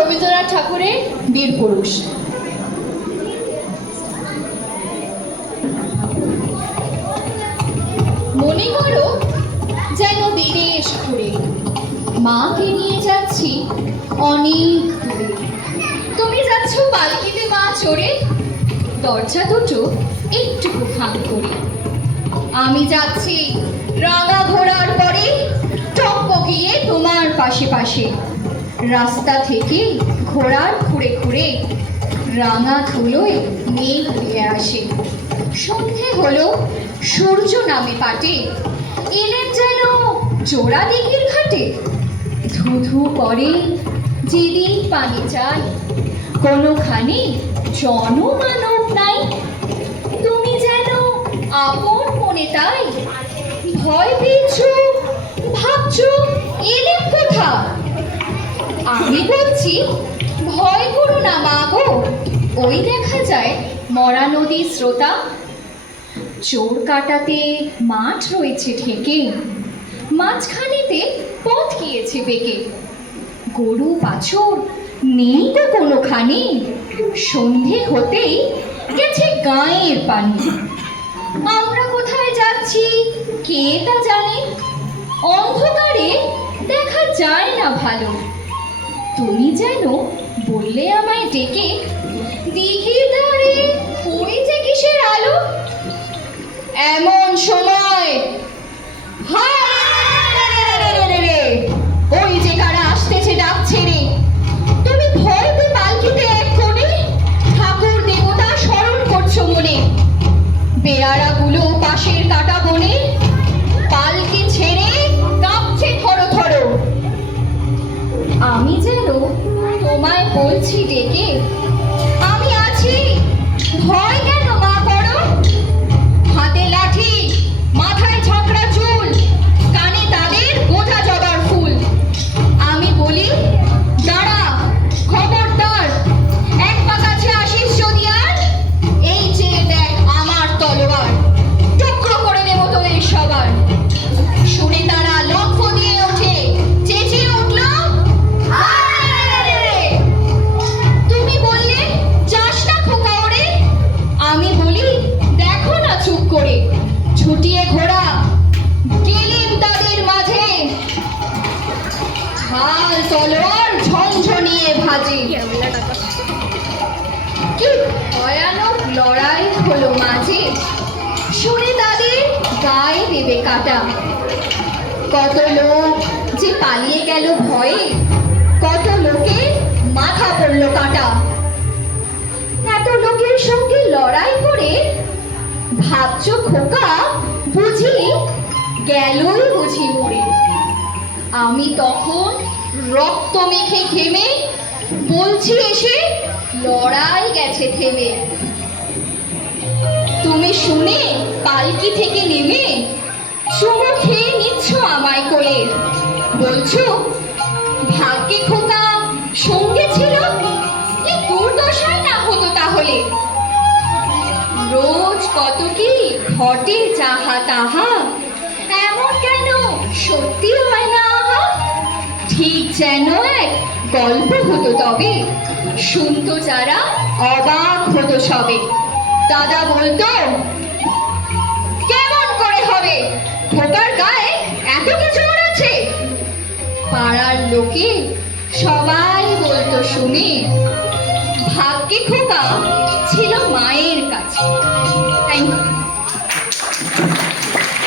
রবীন্দ্রনাথ ঠাকুরের বীরপুরুষ। মনে করো যেন বিদেশ ঘুরে মাকে নিয়ে যাচ্ছি অনেক দূরে। তুমি যাচ্ছ পালকিতে মা চড়ে, দরজা দুটো একটুকু ফাঁক করে। আমি যাচ্ছি রাঙা ঘোড়ার পরে, টকবগিয়ে তোমার পাশে পাশে। রাস্তা থেকে ঘোড়ার খুঁড়ে খুঁড়ে রাঙা ধুলোয় মেঘ উড়ে আসে। সন্ধে হলো, সূর্য নামে পাটে, এলেন যেন জোড়া দিঘির ঘাটে। ধু ধু করে যেদিন পানি চাই, কোনোখানে জনমানব নাই। তুমি যেন আপন মনে তাই ভয় পেয়েছো, ভাবছো এলেন কোথা। আমি বলছি ভয় করো না মা গো, ওই দেখা যায় মরা নদীর স্রোতা। চোর কাটাতে মাঠ রয়েছে ঢেকে, মাঝখানেতে পথ গিয়েছে বেঁকে। গরু বাছুর নেই তো কোনোখানে, সন্ধে হতেই গেছে গাঁয়ের পানি। আমরা কোথায় যাচ্ছি কে তা জানে, অন্ধকারে দেখা যায় না ভালো। তুমি যেন বললে আমায় ডেকে, দিঘির ধারে পড়েছে কিসের আলো। এমন সময় ওই যে কারা আসতেছে ডাকছে রে। তুমি ভয়তে পালকিতে এক কোণে ঠাকুর দেবতা স্মরণ করছো মনে। পেয়ারাগুলো পাশের কাটা বনে, পালকি ছেড়ে কাঁপছে থরো থরো। আমি যেন তোমায় বলছি ডেকে, আমি আছি, ভয় কেন মা করো। হাতে লাঠি, মাথায় ঝাঁকড়া চুল, কানে তাদের গোটা জবার ফুল। আমি বলি দাঁড়া, খবরদার, এক পা কাছে আসিস যদি আর, এই চেয়ে দেখ আমার তলোয়ার, টুকরো করে দেবো তোদের সবার। শুনে তারা লক্ষ দিয়ে ওঠে, চেঁচিয়ে উঠল তুমি বললে যাস না খোকা ওরে। আমি বলি দেখো না চুপ করে, ছুটিয়ে ঘোড়া গেলেন তাদের মাঝে। ঢাল তলোয়ার ঝনঝনিয়ে ভাজে। কি ভয়ানক লড়াই হলো মাঝে, শুনে তাদের গায়ে দেবে কাটা। কত লোক যে পালিয়ে গেল ভয়ে, কত লোকে মাথা পড়লো কাটা। এত লোকের সঙ্গে লড়াই করে ভাবছো খোকা বুঝি গেলই বুঝি মরে। আমি তখন রক্ত মেখে ঘেমে বলছি এসে লড়াই গেছে থেমে। তুমি শুনে পালকি থেকে নেমে চুমু খেয়ে নিচ্ছ আমায় কোলে, বলছো ভাগ্যে খোকা সঙ্গে ছিল, কি দুর্দশায় না হতো তাহলে। রোজ কত কি ঘটে যাহা তাহা, এমন কেন সত্যি হয় না আহা। ঠিক যেন এক গল্প হতো তবে, শুনতো যারা অবাক হতো সবে। দাদা বলতো কেমন করে হবে, খোকার গায়ে এত কিছু আছে। পাড়ার লোকে সবাই বলতো শুনে ভাগ্যে খোকা